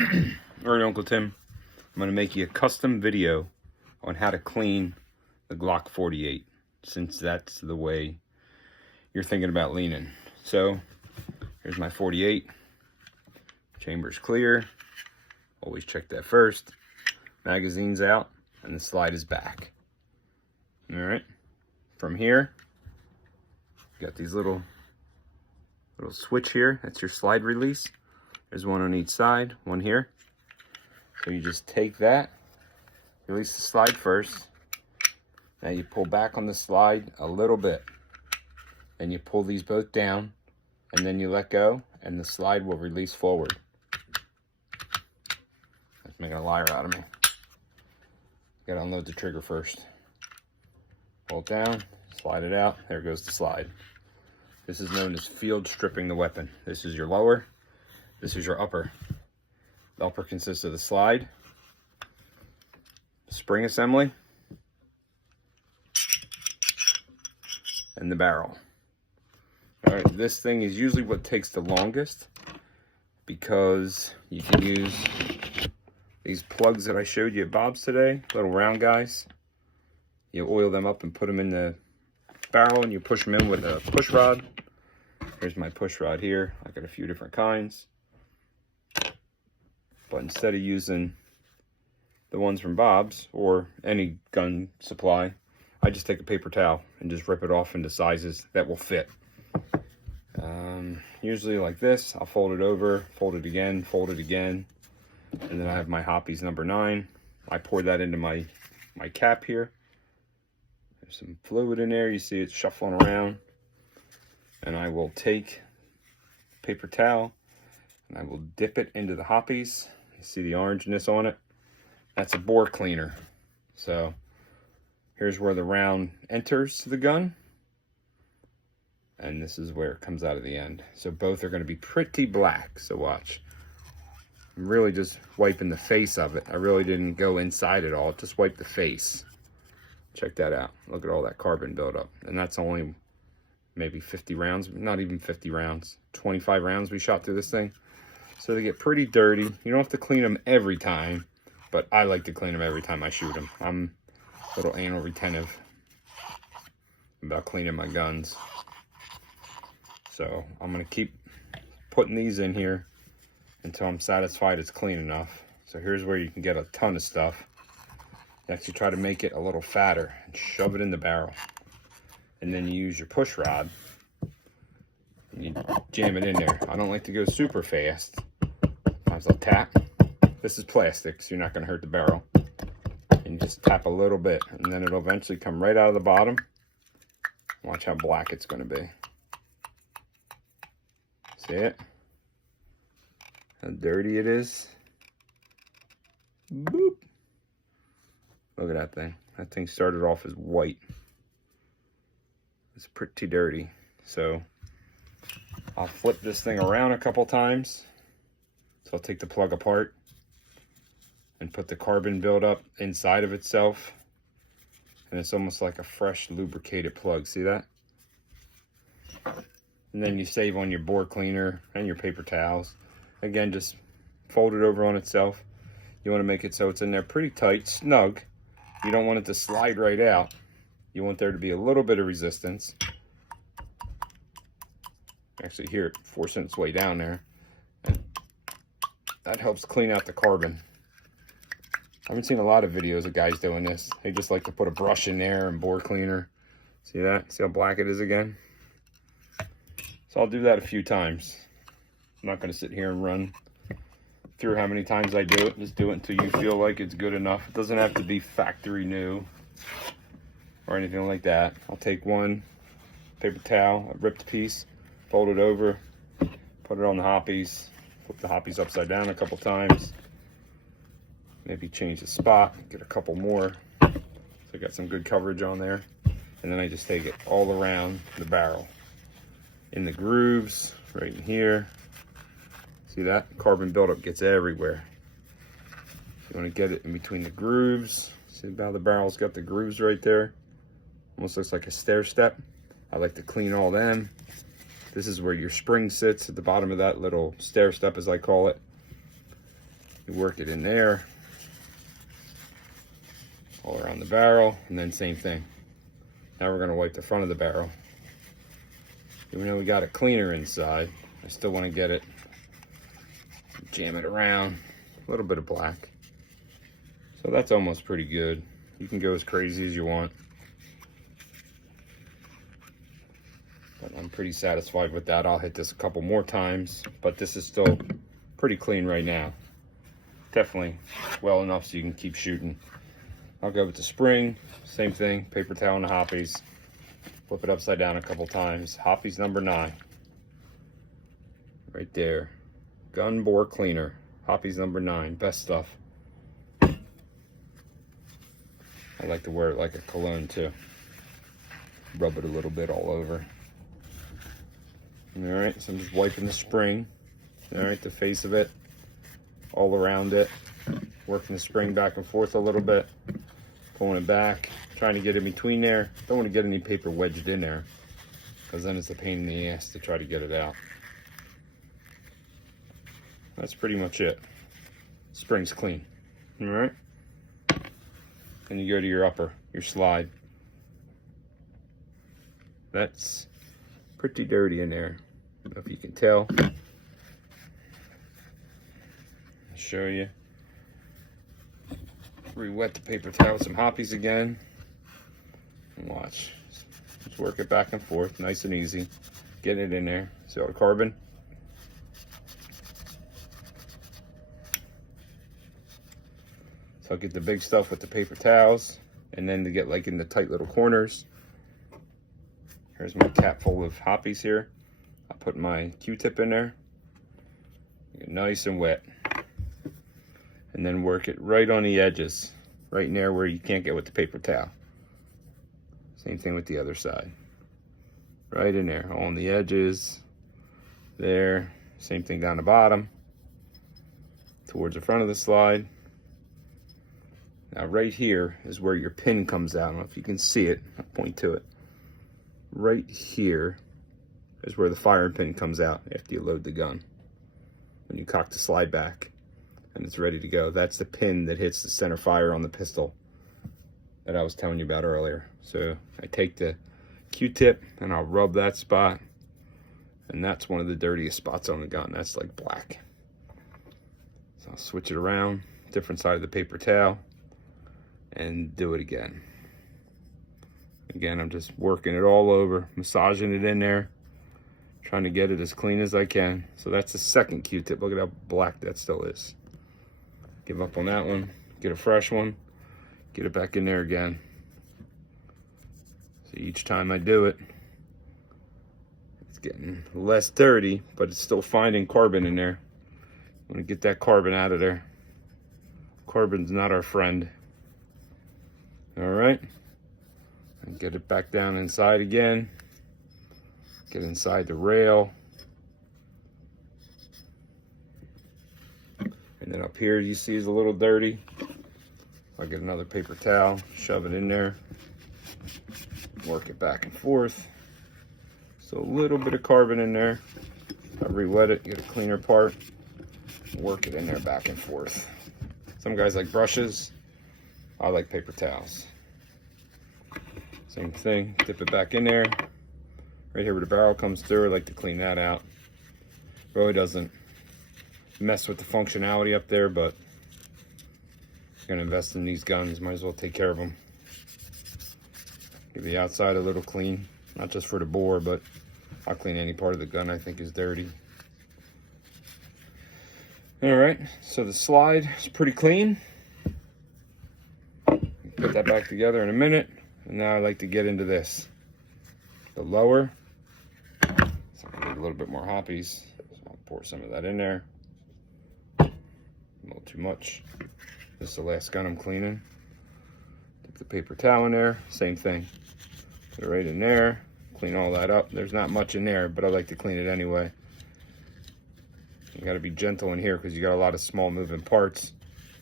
Alright, Uncle Tim, I'm going to make you a custom video on how to clean the Glock 48, since that's the way you're thinking about leaning. So, here's my 48. Chamber's clear. Always check that first. Magazine's out, and the slide is back. Alright, from here, you got these little switch here. That's your slide release. There's one on each side, one here. So you just take that, release the slide first. Now you pull back on the slide a little bit. And you pull these both down, and then you let go, and the slide will release forward. That's making a liar out of me. Gotta unload the trigger first. Pull it down, slide it out, there goes the slide. This is known as field stripping the weapon. This is your lower, this is your upper. The upper consists of the slide, spring assembly, and the barrel. Alright, this thing is usually what takes the longest because you can use these plugs that I showed you at Bob's today, little round guys. You oil them up and put them in the barrel and you push them in with a push rod. Here's my push rod here. I got a few different kinds. But instead of using the ones from Bob's or any gun supply, I just take a paper towel and just rip it off into sizes that will fit. Usually like this, I'll fold it over, fold it again, and then I have my Hoppies number 9. I pour that into my cap here. There's some fluid in there, you see it shuffling around. And I will take a paper towel and I will dip it into the Hoppies. You see the orangeness on it? That's a bore cleaner. So here's where the round enters the gun. And this is where it comes out of the end. So both are going to be pretty black. So watch. I'm really just wiping the face of it. I really didn't go inside at all. Just wipe the face. Check that out. Look at all that carbon buildup. And that's only maybe 50 rounds. Not even 50 rounds. 25 rounds we shot through this thing. So they get pretty dirty. You don't have to clean them every time. But I like to clean them every time I shoot them. I'm a little anal retentive about cleaning my guns. So I'm going to keep putting these in here until I'm satisfied it's clean enough. So here's where you can get a ton of stuff. You actually try to make it a little fatter and shove it in the barrel. And then you use your push rod and you jam it in there. I don't like to go super fast. Sometimes I'll tap. This is plastic, so you're not going to hurt the barrel. And you just tap a little bit, and then it'll eventually come right out of the bottom. Watch how black it's going to be. See it? How dirty it is. Boop. Look at that thing. That thing started off as white. It's pretty dirty. So I'll flip this thing around a couple times. So I'll take the plug apart and put the carbon buildup inside of itself. And it's almost like a fresh lubricated plug. See that? And then you save on your bore cleaner and your paper towels. Again, just fold it over on itself. You want to make it so it's in there pretty tight, snug. You don't want it to slide right out. You want there to be a little bit of resistance. Actually, here, forcing its way down there. And that helps clean out the carbon. I haven't seen a lot of videos of guys doing this. They just like to put a brush in there and bore cleaner. See that? See how black it is again? So I'll do that a few times. I'm not going to sit here and run through how many times I do it. Just do it until you feel like it's good enough. It doesn't have to be factory new or anything like that. I'll take one paper towel, a ripped piece, fold it over, put it on the Hoppies, flip the Hoppies upside down a couple times, maybe change the spot, get a couple more. So I got some good coverage on there. And then I just take it all around the barrel. In the grooves, right in here. See that? Carbon buildup gets everywhere. You want to get it in between the grooves. See how the barrel's got the grooves right there? Almost looks like a stair step. I like to clean all them. This is where your spring sits at the bottom of that little stair step, as I call it. You work it in there, all around the barrel, and then same thing. Now we're gonna wipe the front of the barrel. Even though we got a cleaner inside, I still wanna get it, jam it around, a little bit of black. So that's almost pretty good. You can go as crazy as you want. But I'm pretty satisfied with that. I'll hit this a couple more times, but this is still pretty clean right now. Definitely well enough so you can keep shooting. I'll go with the spring, same thing, paper towel and the hoppies. Flip it upside down a couple times. Hoppies number 9. Right there. Gun bore cleaner. Hoppies number 9. Best stuff. I like to wear it like a cologne too. Rub it a little bit all over. Alright, so I'm just wiping the spring. Alright, the face of it. All around it. Working the spring back and forth a little bit. Pulling it back. Trying to get in between there. Don't want to get any paper wedged in there, because then it's a pain in the ass to try to get it out. That's pretty much it. Spring's clean. Alright? Then you go to your upper, your slide. That's pretty dirty in there. I don't know if you can tell. I'll show you. Re-wet the paper towel with some hoppies again. And watch. Just work it back and forth, nice and easy. Get it in there. See all the carbon? So I'll get the big stuff with the paper towels, and then to get like in the tight little corners. Here's my cap full of hoppies here. I'll put my Q-tip in there. Get nice and wet. And then work it right on the edges, right in there where you can't get with the paper towel. Same thing with the other side. Right in there, all on the edges. There, same thing down the bottom. Towards the front of the slide. Now right here is where your pin comes out. I don't know if you can see it, I'll point to it. Right here is where the firing pin comes out after you load the gun. When you cock the slide back and it's ready to go. That's the pin that hits the center fire on the pistol that I was telling you about earlier. So I take the Q-tip and I'll rub that spot, and that's one of the dirtiest spots on the gun. That's like black. So I'll switch it around, different side of the paper towel, and do it again. Again, I'm just working it all over, massaging it in there, trying to get it as clean as I can. So that's the second Q-tip. Look at how black that still is. Give up on that one, get a fresh one, get it back in there again. So each time I do it, it's getting less dirty, but it's still finding carbon in there. I'm gonna get that carbon out of there. Carbon's not our friend. All right, and get it back down inside again. Get inside the rail. And then up here you see is a little dirty. I'll get another paper towel, shove it in there, work it back and forth. So a little bit of carbon in there. I'll re-wet it, get a cleaner part, work it in there back and forth. Some guys like brushes, I like paper towels. Same thing, dip it back in there. Right here where the barrel comes through, I like to clean that out. Really doesn't mess with the functionality up there, but if you're gonna invest in these guns, might as well take care of them. Give the outside a little clean, not just for the bore, but I'll clean any part of the gun I think is dirty. All right, so the slide is pretty clean. Put that back together in a minute, and now I like to get into this. The lower, so I need a little bit more hoppies, so I'll pour some of that in there. A little too much. This is the last gun I'm cleaning. Dip the paper towel in there, same thing. Put it right in there, clean all that up. There's not much in there, but I like to clean it anyway. You gotta be gentle in here because you got a lot of small moving parts.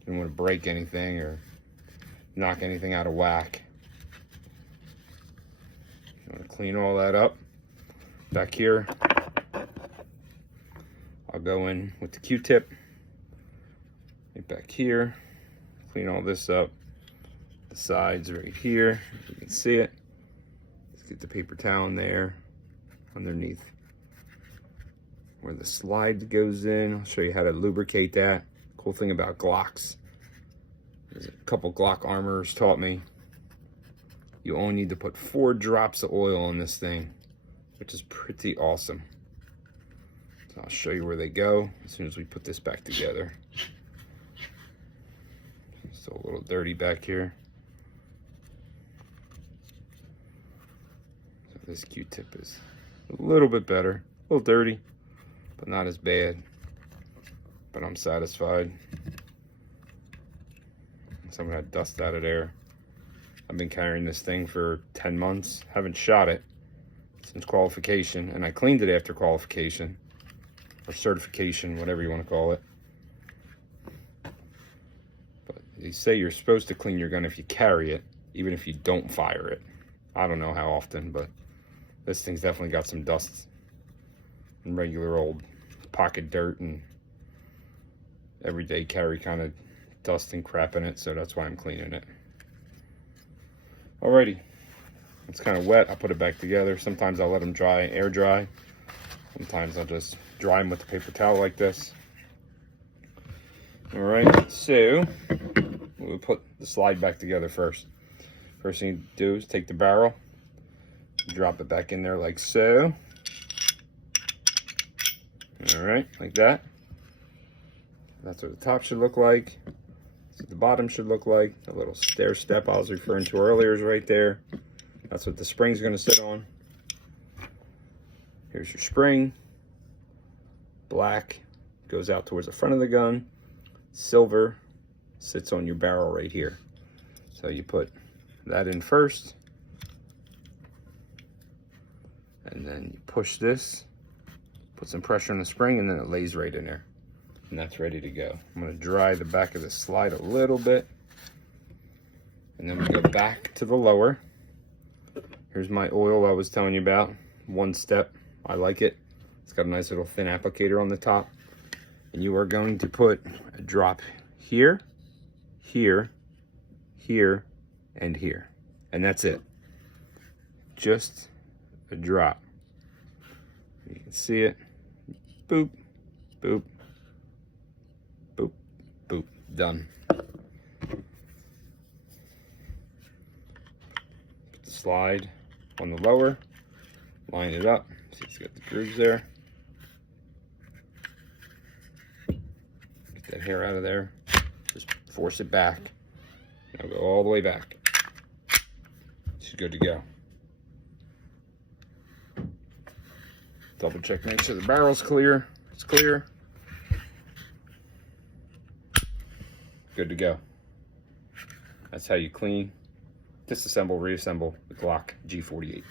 You don't want to break anything or knock anything out of whack. You want to clean all that up. Back here, I'll go in with the Q-tip right back here. Clean all this up. The sides right here, you can see it. Let's get the paper towel in there underneath where the slide goes in. I'll show you how to lubricate that. Cool thing about Glocks, there's a couple Glock armorers taught me, you only need to put 4 drops of oil in this thing, which is pretty awesome. So I'll show you where they go as soon as we put this back together. Still a little dirty back here. So this Q-tip is a little bit better, a little dirty, but not as bad. But I'm satisfied. So I'm gonna dust out of there. I've been carrying this thing for 10 months, haven't shot it since qualification, and I cleaned it after qualification, or certification, whatever you want to call it. But they say you're supposed to clean your gun if you carry it, even if you don't fire it. I don't know how often, but this thing's definitely got some dust and regular old pocket dirt and everyday carry kind of dust and crap in it, so that's why I'm cleaning it. Alrighty, it's kind of wet. I put it back together. Sometimes I'll let them dry, air dry. Sometimes I'll just dry them with a paper towel like this. Alright, so we'll put the slide back together first. First thing you do is take the barrel, drop it back in there like so. Alright, like that. That's what the top should look like. That's what the bottom should look like. The little stair step I was referring to earlier is right there. That's what the spring's going to sit on. Here's your spring. Black goes out towards the front of the gun. Silver sits on your barrel right here. So you put that in first. And then you push this. Put some pressure on the spring, and then it lays right in there. And that's ready to go. I'm going to dry the back of the slide a little bit. And then we go back to the lower. Here's my oil I was telling you about. One step. I like it. It's got a nice little thin applicator on the top. And you are going to put a drop here, here, here, and here. And that's it. Just a drop. You can see it. Boop, boop, boop, boop. Done. Put the slide on the lower. Line it up. See, it's got the grooves there. Get that hair out of there. Just force it back. Now go all the way back. She's good to go. Double check, make sure the barrel's clear. It's clear. Good to go. That's how you clean, disassemble, reassemble the Glock G48.